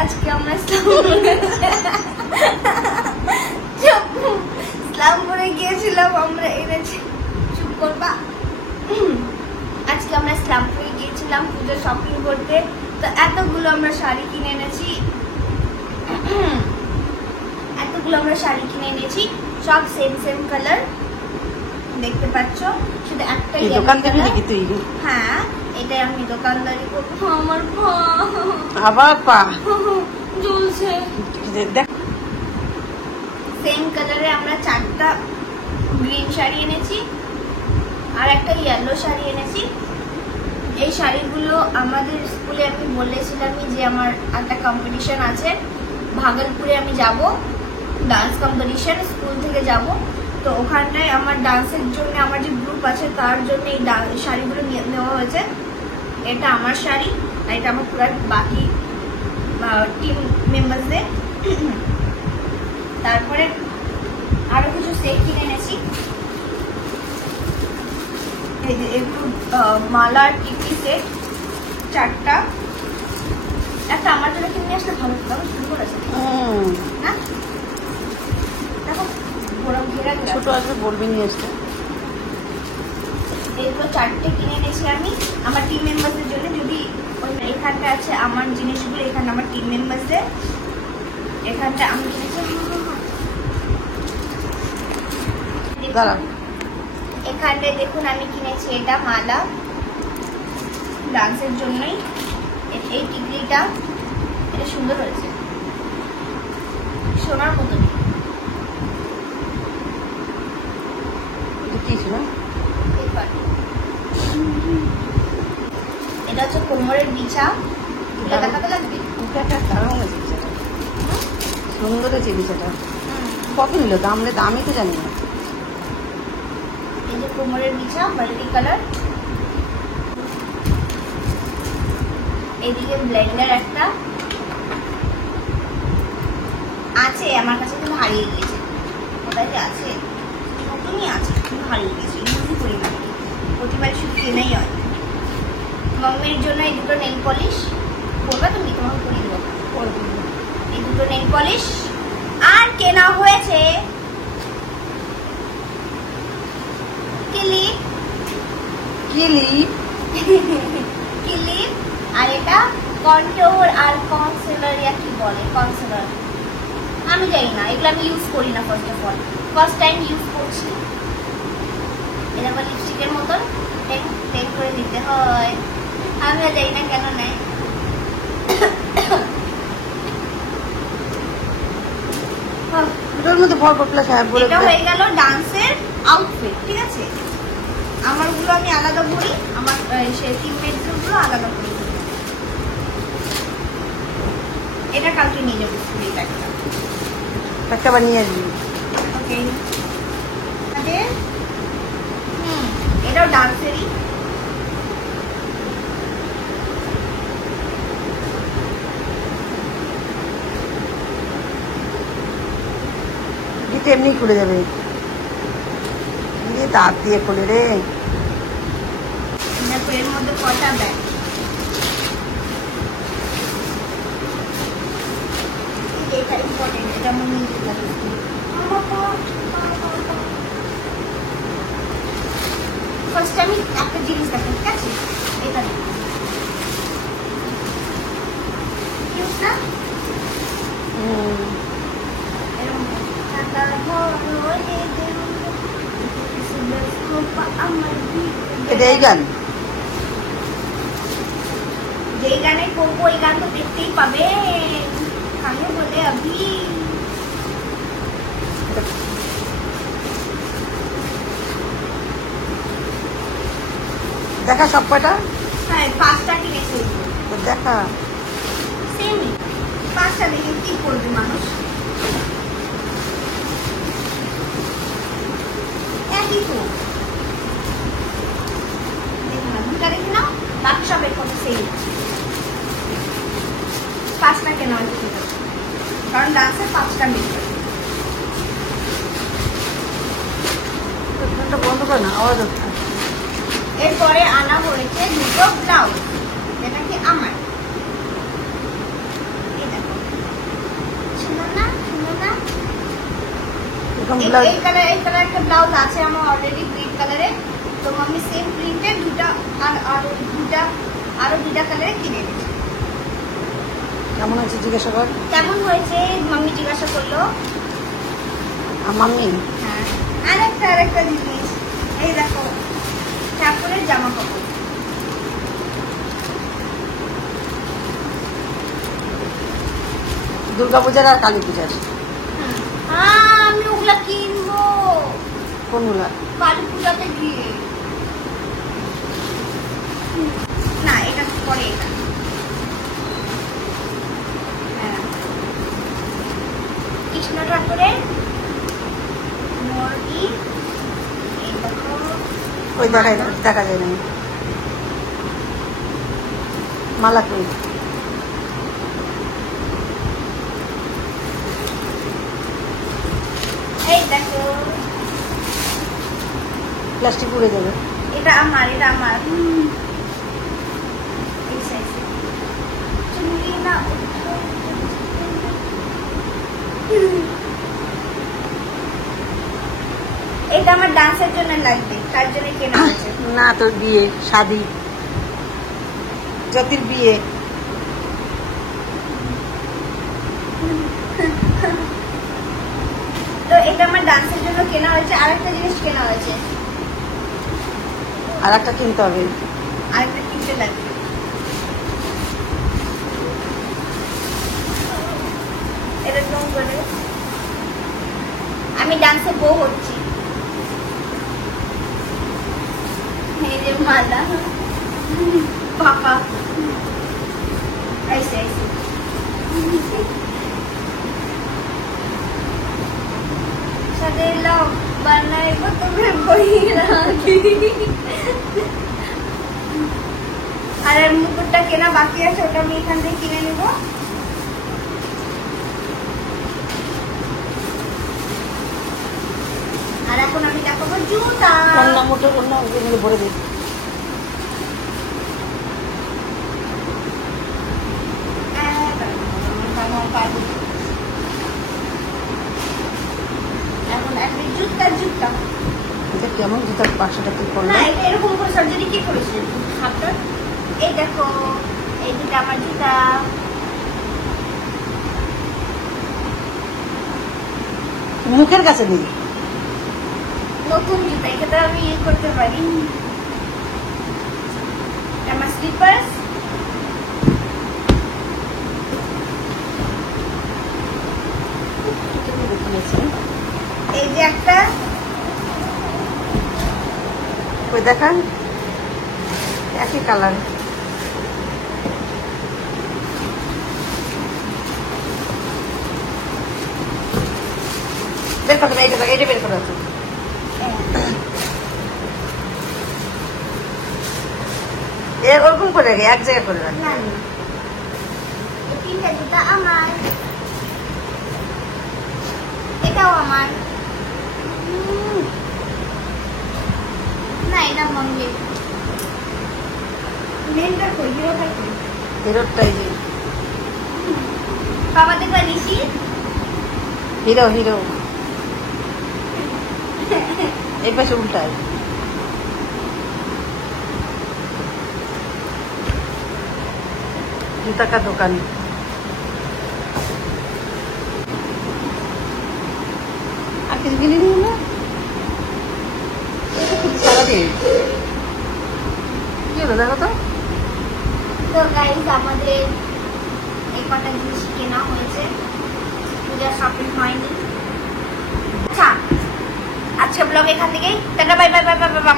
আজকে আমরা ইসলামপুরে গিয়েছিলাম। আমরা এনেছি, চুপ করবা। আজকে আমরা ইসলামপুরে গিয়েছিলাম পুজো শপিং করতে। তো এতগুলো আমরা শাড়ি কিনে এনেছি, সব সেম সেম কালার দেখতে পাচ্ছ। শুধু একটা দোকানদারি নাকি তুই? হ্যাঁ, এটাই আমি দোকানদারি করবো। আমার আবার পা জ্বলছে। দেখ, সেম কালারে আমরা 4টা গ্রিন শাড়ি এনেছি আর একটা ইয়েলো শাড়ি এনেছি। এই শাড়িগুলো আমাদের স্কুলে আমি বলেছিলাম যে আমার একটা কম্পিটিশন আছে ভাগলপুরে, আমি যাব ডান্স কম্পিটিশন, স্কুল থেকে যাব। তো ওখানটায় আমার ডান্সের জন্য আমার যে গ্রুপ আছে তার জন্য এই শাড়িগুলো নেওয়া হয়েছে। এটা আমার শাড়ি আর এটা আমার পুরো বাকি টিম মেম্বারসদের। তারপরে আরো কিছু সেট কিনে এনেছি, একটু মালা টিপি সেট 4টা। একটা আমার জন্য কিনে আসলে ভালো হতো, সুন্দর আছে না? দেখো ছোট আসবে বলবি নিয়ে আসতে। এগুলো 4টে কিনে এনেছি আমি আমার টিম মেম্বারসদের জন্য। যদি এখানটা আছে আমার জিনিসগুলো, এখানে আমার টিম মেম্বারসদের, এখানটা আমি কিনেছি। এখানটায় দেখুন আমি কিনেছি এটা মালা ডান্সের জন্যই। এই টিকলিটা, এটা সুন্দর হয়েছে, সোনার মতন। এটা হচ্ছে কোমরের বিছা, দেখাতে লাগবে। সুন্দর হয়েছে বিছাটা। কত নিল? দামই তো জানি না। এই যে কোমরের বিছা মাল্টি কালার। এদিকে ব্লেন্ডার একটা আছে আমার কাছে, কিন্তু হারিয়ে গিয়েছে। কোথায় যে আছে, নতুনই আছে কিন্তু হারিয়ে গেছে। ইউজই করি না, প্রতিবার শুধু কেনাই হয়। মাম্মির জন্য এই দুটো নেল পলিশ করবা, তুমি তোমাকে করে দেবো। এই দুটো নেল পলিশ আর কেনা হয়েছে ক্লিপ আর এটা কন্ট্রোল আর কনসিলার, কি বলে কনসিলার আমি জানি না, এগুলো আমি ইউজ করি না। ফার্স্ট টাইম ইউজ করছি। এটা আমার লিপস্টিকের মতন টেক করে দিতে হয়, আমরা জানি না কেন নেয়। এটা হয়ে গেল ডান্সের আউটফিট, ঠিক আছে? আমারগুলো আমি আলাদা করি, আমার সেই টিমমেটস গুলো আলাদা করি। এটা কালকে নিয়ে যাবো স্কুলে, একটা বানিয়ে আসবি। ওকে, এটাও ডান্সেরই। এমনি খুলে যাবে, দাঁত দিয়ে খুলে রে। এর মধ্যে কটা ব্যাগ, এটা ইম্পর্টেন্ট, এটা মনে নিতে লাগে। ফার্স্ট আমি একটা জিনিস দেখো, ঠিক আছে? এটা কিউট না? এই গান, যেই গানে করবো ওই গান তো দেখতেই পাবে। কানে বলে আভি দেখা সব কটা। হ্যাঁ, 5টা কিনেছি। দেখা সেমই 5টা দেখে কি করবে মানুষ? একই তো দেখুন, 2টা দেখে নাও, বাকি সব এর কত সেম। 5টা কেন হয়েছে, কারণ ডান্সে 5টা মিলবে। বন্ধ করে না, আওয়াজ হচ্ছে। এরপরে আনা হয়েছে দুটো ব্লাউজ, যেটা কি আমার, এই দেখো এরকম ব্লাউজ এই কালার একটা ব্লাউজ আছে আমার অলরেডি গ্রিন কালারে, তো আমি সেম প্রিন্টে আরো দুটা কালারে কিনে নিয়েছি। কেমন আছে জিজ্ঞাসা কর। কেমন হয়েছে মাম্মি জিজ্ঞাসা করলো। মাম্মি হ্যাঁ, আরেকটা জিনিস, এই দেখো ঠাকুরের জামা কাপড়। দুর্গাপূজার আর কালী পূজার আমি ওগুলা কিনবো কোনগুলা? কালী পূজাতে গিয়ে। না, এটা পরে এটা। হ্যাঁ, কৃষ্ণ ঠাকুরের মুরগি, এই দেখো ওই দেখা যায় না। মালা কই? এই দেখো, প্লাস্টিক উড়ে যাবে। এটা আমার এই সাইজে চুড়ি না। এটা আমার ডান্সের জন্য লাগবে, তার জন্য কেনা হয়েছে। না, তোর বিয়ে শাদি জ্যোতির বিয়ে। তো এটা আমার ডান্সের জন্য কেনা হয়েছে। আরেকটা জিনিস কেনা হয়েছে, আর একটা কিনতে হবে। আরেকটা কিনতে লাগবে। এরকম করে আমি ডান্সে বউ হচ্ছি। এই যে মালা পাপা ऐसे सदेला बनाएगो तुम्हें वही राखी। আর মুকুটটা কেনা বাকি আছে, ওটা আমি এখান থেকে কিনে নেব। আর এখন আমি দেখাবো জুতা। অন্য মোটর অন্য ভরে দিই। এখন একটা জুতা। এটা কেমন জুতার বাক্সটা তুই করলি? না, এটা এরকম করে সার্জারি কি করেছে হাতটা। এই দেখো, এই দুটা আমার জুতা। মুখের কাছে দিই। নতুন জুতা, এটা আমি ইয়ে করতে পারি। আমার স্লিপার্স। এই যে একটা, ওই দেখান একই কালার। বের করে এইটা বের করে আছে। ওরকম করে এক জায়গায় করে রাখ। না না, এই তিনটা জুতা আমার, এটাও আমার। না, এটা মঙ্গের। মেনটা কই, হিরোটা কই? হিরোটাই যে বাবা দেখবা নিশি। হিরো এই পাশে উল্টায়। जूता का दुकान। আর কিছু কিনে নিও না, সারাদিন কি হলো দেখো তো। তো গাইস, আমাদের এই কটা জিনিস কেনা হয়েছে, পূজার শপিং হয়নি। আচ্ছা, আজকে ব্লগ এখান থেকেই tata, bye bye bye bye bye.